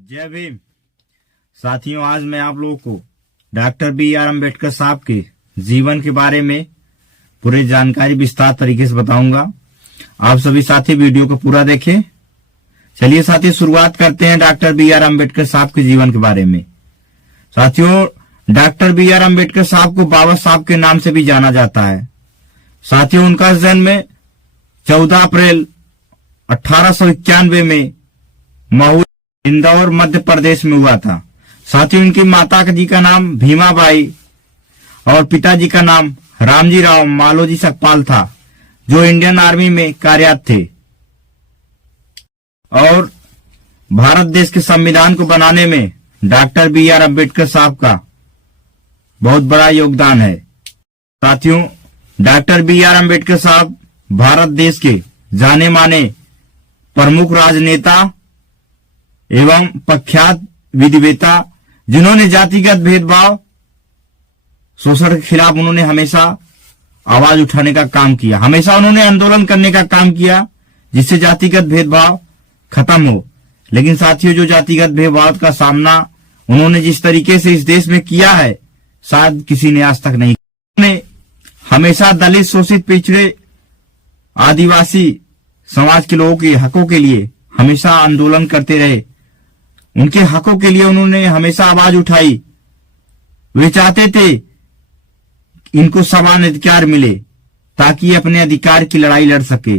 जय भीम। साथियों, आज मैं आप लोगों को डॉक्टर बी.आर. अम्बेडकर साहब के जीवन के बारे में पूरी जानकारी विस्तार तरीके से बताऊंगा। आप सभी साथी वीडियो को पूरा देखें। चलिए साथी, शुरुआत करते हैं डॉक्टर बी.आर. अम्बेडकर साहब के जीवन के बारे में। साथियों, डॉक्टर बी.आर. अम्बेडकर साहब को बाबा साहब के नाम से भी जाना जाता है। साथियों, उनका जन्म 14 अप्रैल 1891 में महू इंदौर मध्य प्रदेश में हुआ था। साथियों, उनकी माता जी का नाम भीमाबाई और पिताजी का नाम रामजी राव मालोजी सकपाल था, जो इंडियन आर्मी में कार्यरत थे और भारत देश के संविधान को बनाने में डॉक्टर बी.आर. अम्बेडकर साहब का बहुत बड़ा योगदान है। साथियों, डॉक्टर बी.आर. अम्बेडकर साहब भारत देश के जाने माने प्रमुख राजनेता एवं प्रख्यात विधिवेता, जिन्होंने जातिगत भेदभाव शोषण के खिलाफ उन्होंने हमेशा आवाज उठाने का काम किया। हमेशा उन्होंने आंदोलन करने का काम किया जिससे जातिगत भेदभाव खत्म हो। लेकिन साथियों, जो जातिगत भेदभाव का सामना उन्होंने जिस तरीके से इस देश में किया है, शायद किसी ने आज तक नहीं किया। उन्होंने हमेशा दलित, शोषित, पिछड़े, आदिवासी समाज के लोगों के हकों के लिए हमेशा आंदोलन करते रहे। उनके हकों के लिए उन्होंने हमेशा आवाज उठाई। वे चाहते थे इनको समान अधिकार मिले ताकि अपने अधिकार की लड़ाई लड़ सके।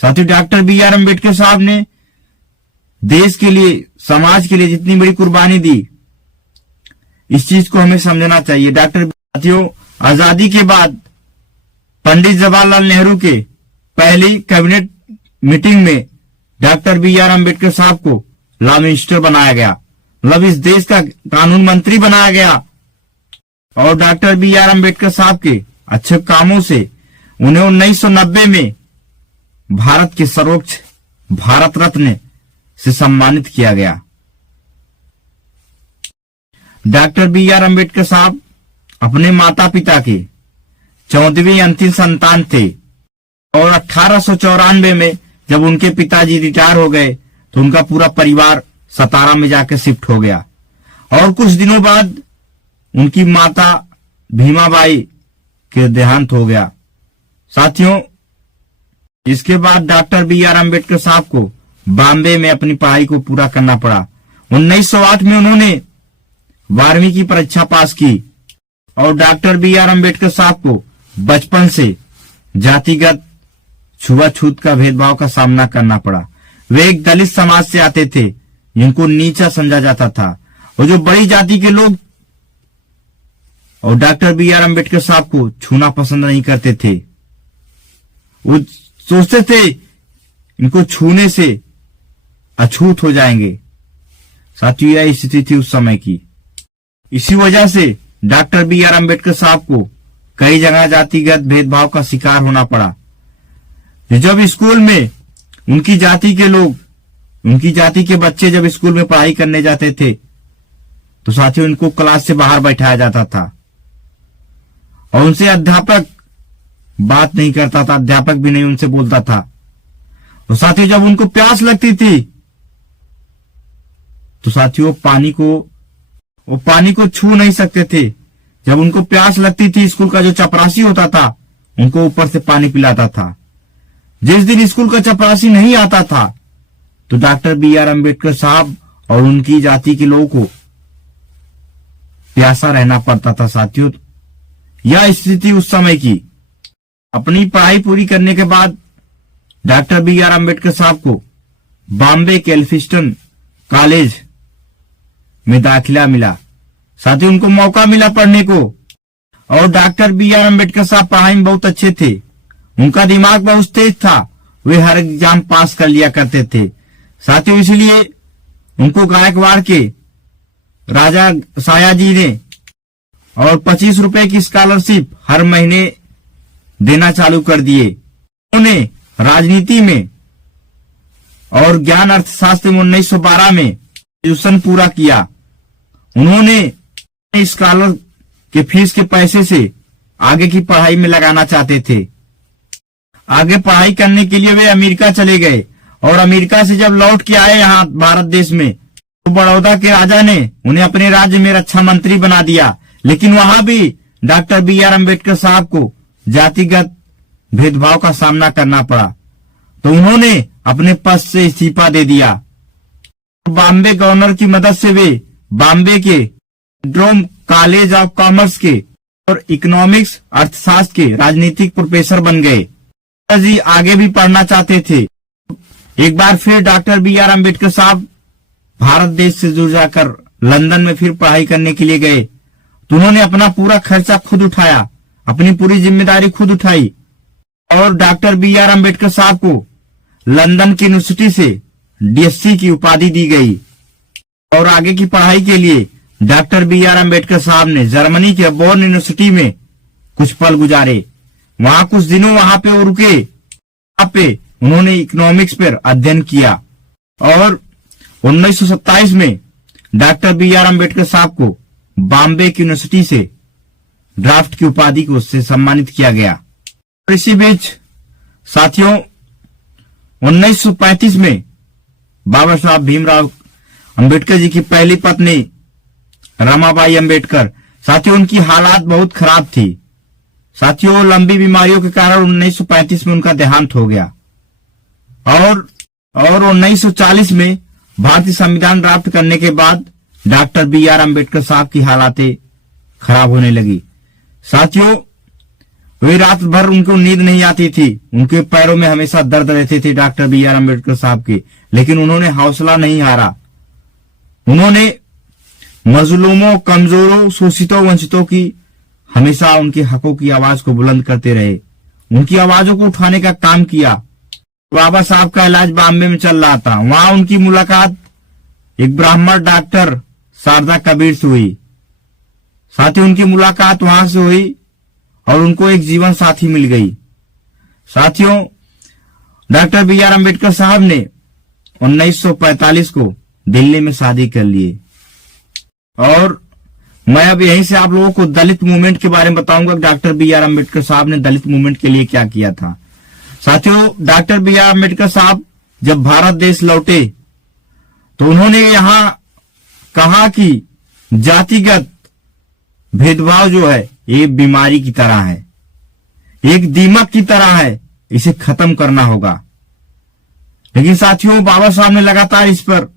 साथियों, डॉक्टर बी.आर. अम्बेडकर साहब ने देश के लिए, समाज के लिए जितनी बड़ी कुर्बानी दी, इस चीज को हमें समझना चाहिए। साथियों, आजादी के बाद पंडित जवाहरलाल नेहरू के पहली कैबिनेट मीटिंग में डॉक्टर बी.आर. अम्बेडकर साहब को लॉ मिनिस्टर बनाया गया, मतलब इस देश का कानून मंत्री बनाया गया। और डॉक्टर बी.आर. अम्बेडकर साहब के अच्छे कामों से उन्हें 1990 में भारत के सर्वोच्च भारत रत्न से सम्मानित किया गया। Doctor B R. अम्बेडकर साहब अपने माता पिता के 14वीं अंतिम संतान थे और 1894 में जब उनके पिताजी रिटायर हो गए तो उनका पूरा परिवार सतारा में जाकर शिफ्ट हो गया और कुछ दिनों बाद उनकी माता भीमाबाई के देहांत हो गया। साथियों, इसके बाद डॉक्टर बी.आर. अम्बेडकर साहब को बॉम्बे में अपनी पढ़ाई को पूरा करना पड़ा। 1908 में उन्होंने 12वीं की परीक्षा पास की और डॉक्टर बी.आर. अम्बेडकर साहब को बचपन से जातिगत छुआछूत का भेदभाव का सामना करना पड़ा। वे एक दलित समाज से आते थे जिनको नीचा समझा जाता था और जो बड़ी जाति के लोग और डॉक्टर बी.आर. अम्बेडकर साहब को छूना पसंद नहीं करते थे। वो सोचते थे इनको छूने से अछूत हो जाएंगे। साथियों, यह स्थिति थी उस समय की। इसी वजह से डॉक्टर बी.आर. अम्बेडकर साहब को कई जगह जातिगत भेदभाव का शिकार होना पड़ा। जब स्कूल में उनकी जाति के लोग, उनकी जाति के बच्चे जब स्कूल में पढ़ाई करने जाते थे तो साथियों इनको क्लास से बाहर बैठाया जाता था और उनसे अध्यापक बात नहीं करता था, अध्यापक भी नहीं उनसे बोलता था। तो साथियों, जब उनको प्यास लगती थी तो साथियों पानी को छू नहीं सकते थे। जब उनको प्यास लगती थी, स्कूल का जो चपरासी होता था उनको ऊपर से पानी पिलाता था। जिस दिन स्कूल का चपरासी नहीं आता था तो डॉक्टर बी.आर. अम्बेडकर साहब और उनकी जाति के लोगों को प्यासा रहना पड़ता था। साथियों, यह स्थिति उस समय की। अपनी पढ़ाई पूरी करने के बाद डॉक्टर बी.आर. अम्बेडकर साहब को बॉम्बे के एल्फिंस्टन कॉलेज में दाखिला मिला। साथियों, उनको मौका मिला पढ़ने को और डॉक्टर बी.आर. अम्बेडकर साहब पढ़ाई में बहुत अच्छे थे। उनका दिमाग बहुत तेज था। वे हर एग्जाम पास कर लिया करते थे। साथियों, इसलिए उनको गायकवाड़ के राजा सायाजी ने और 25 रुपए की स्कॉलरशिप हर महीने देना चालू कर दिए। उन्होंने राजनीति में और ज्ञान अर्थशास्त्र में 1912 में ग्रेजुएशन पूरा किया। उन्होंने स्कॉलर के फीस के पैसे से आगे की पढ़ाई में लगाना चाहते थे। आगे पढ़ाई करने के लिए वे अमेरिका चले गए और अमेरिका से जब लौट के आए यहाँ भारत देश में बड़ौदा के राजा ने उन्हें अपने राज्य में रक्षा मंत्री बना दिया, लेकिन वहां भी डॉक्टर बी आर अम्बेडकर साहब को जातिगत भेदभाव का सामना करना पड़ा, तो उन्होंने अपने पद से इस्तीफा दे दिया। बॉम्बे गवर्नर की मदद से वे बॉम्बे के ड्रोम कॉलेज ऑफ कॉमर्स के और इकोनॉमिक्स अर्थशास्त्र के राजनीतिक प्रोफेसर बन गए। जी आगे भी पढ़ना चाहते थे। एक बार फिर डॉक्टर बी आर अम्बेडकर साहब भारत देश से जुड़ जाकर लंदन में फिर पढ़ाई करने के लिए गए, तो उन्होंने अपना पूरा खर्चा खुद उठाया, अपनी पूरी जिम्मेदारी खुद उठाई और डॉक्टर बी आर अम्बेडकर साहब को लंदन की यूनिवर्सिटी से डीएससी की उपाधि दी गई। और आगे की पढ़ाई के लिए डॉक्टर बी आर अम्बेडकर साहब ने जर्मनी के बोर्न यूनिवर्सिटी में कुछ पल गुजारे। वहां कुछ दिनों वहां पे वो रुके। वहां पे उन्होंने इकोनॉमिक्स पर अध्ययन किया और 1927 में डॉक्टर बी आर अम्बेडकर साहब को बॉम्बे की यूनिवर्सिटी से ड्राफ्ट की उपाधि को से सम्मानित किया गया। और इसी बीच साथियों 1935 में बाबा साहब भीमराव अम्बेडकर जी की पहली पत्नी रमाबाई अम्बेडकर, साथियों उनकी हालात बहुत खराब थी। साथियों लंबी बीमारियों के कारण 1935 में उनका देहांत हो गया और 1940 में भारतीय संविधान ड्राफ्ट करने के बाद डॉक्टर बी आर अम्बेडकर साहब की हालातें खराब होने लगी। साथियों वे रात भर उनको नींद नहीं आती थी, उनके पैरों में हमेशा दर्द रहते थे डॉक्टर बी आर अम्बेडकर साहब के, लेकिन उन्होंने हौसला नहीं हारा। उन्होंने मजलूमों, कमजोरों, शोषितों, वंचितों की हमेशा उनके हकों की आवाज को बुलंद करते रहे, उनकी आवाजों को उठाने का काम किया। बाबा साहब का इलाज बॉम्बे में चल रहा था, वहां उनकी मुलाकात एक ब्राह्मण डॉक्टर शारदा कबीर से हुई। साथ ही उनकी मुलाकात वहां से हुई और उनको एक जीवन साथी मिल गई। साथियों डॉक्टर बी आर अम्बेडकर साहब ने 1945 को दिल्ली में शादी कर लिए। और मैं अब यहीं से आप लोगों को दलित मूवमेंट के बारे में बताऊंगा। डॉक्टर बी आर अम्बेडकर साहब ने दलित मूवमेंट के लिए क्या किया था। साथियों डॉक्टर बी आर अम्बेडकर साहब जब भारत देश लौटे तो उन्होंने यहां कहा कि जातिगत भेदभाव जो है ये बीमारी की तरह है, एक दीमक की तरह है, इसे खत्म करना होगा। लेकिन साथियों बाबा साहब ने लगातार इस पर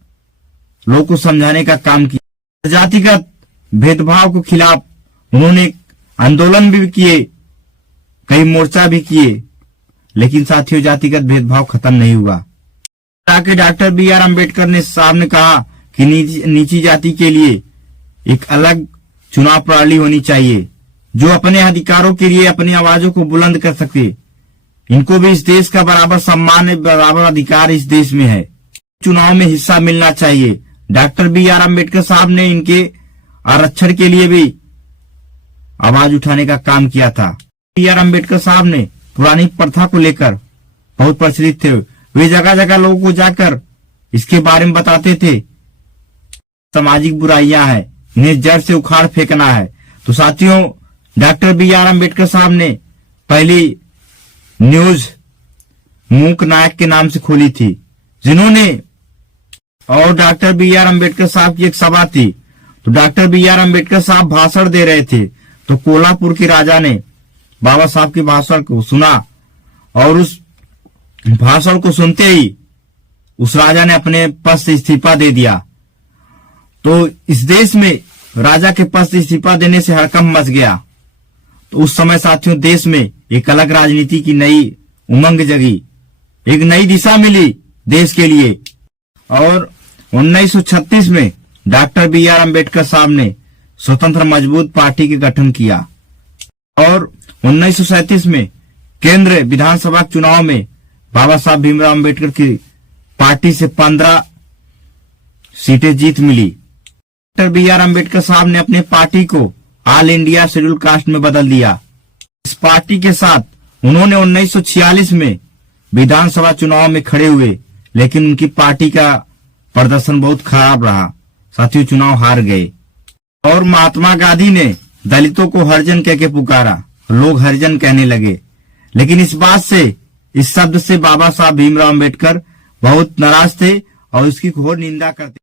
लोगों को समझाने का काम किया। जातिगत भेदभाव के खिलाफ उन्होंने आंदोलन भी किए, कई मोर्चा भी किए, लेकिन साथियों जातिगत भेदभाव खत्म नहीं हुआ। ताकि डॉक्टर बी आर अम्बेडकर साहब ने कहा कि नीची जाति के लिए एक अलग चुनाव प्रणाली होनी चाहिए जो अपने अधिकारों के लिए अपनी आवाजों को बुलंद कर सके। इनको भी इस देश का बराबर सम्मान, बराबर अधिकार इस देश में है। चुनाव में हिस्सा मिलना चाहिए। डॉक्टर बी आर अम्बेडकर साहब ने इनके आरक्षण के लिए भी आवाज उठाने का काम किया था। बी आर अम्बेडकर साहब ने पुरानी प्रथा को लेकर बहुत प्रचलित थे। वे जगह जगह लोगों को जाकर इसके बारे में बताते थे सामाजिक बुराइयां हैं, इन्हें जड़ से उखाड़ फेंकना है। तो साथियों डॉक्टर बी आर अम्बेडकर साहब ने पहली न्यूज मूक नायक के नाम से खोली थी, जिन्होंने और डॉक्टर बी आर अम्बेडकर साहब की एक सभा थी, तो डॉक्टर बी आर अम्बेडकर साहब भाषण दे रहे थे, तो कोल्हापुर के राजा ने बाबा साहब के भाषण को सुना और उस भाषण को सुनते ही उस राजा ने अपने पद से इस्तीफा दे दिया। तो इस देश में राजा के पद से इस्तीफा देने से हड़कंप मच गया। तो उस समय साथियों देश में एक अलग राजनीति की नई उमंग जगी, एक नई दिशा मिली देश के लिए। और 1936 में डॉक्टर बी आर अम्बेडकर साहब ने स्वतंत्र मजबूत पार्टी के गठन किया और 1937 में केंद्र विधानसभा चुनाव में बाबा साहब भीमराव अम्बेडकर की पार्टी से 15 सीटें जीत मिली। डॉक्टर बी आर अम्बेडकर साहब ने अपने पार्टी को ऑल इंडिया शेड्यूल कास्ट में बदल दिया। इस पार्टी के साथ उन्होंने 1946 में विधानसभा चुनाव में खड़े हुए, लेकिन उनकी पार्टी का प्रदर्शन बहुत खराब रहा। साथियों चुनाव हार गए और महात्मा गांधी ने दलितों को हरिजन कह के पुकारा, लोग हरिजन कहने लगे। लेकिन इस शब्द से बाबा साहब भीमराव अम्बेडकर बहुत नाराज थे और इसकी घोर निंदा करते।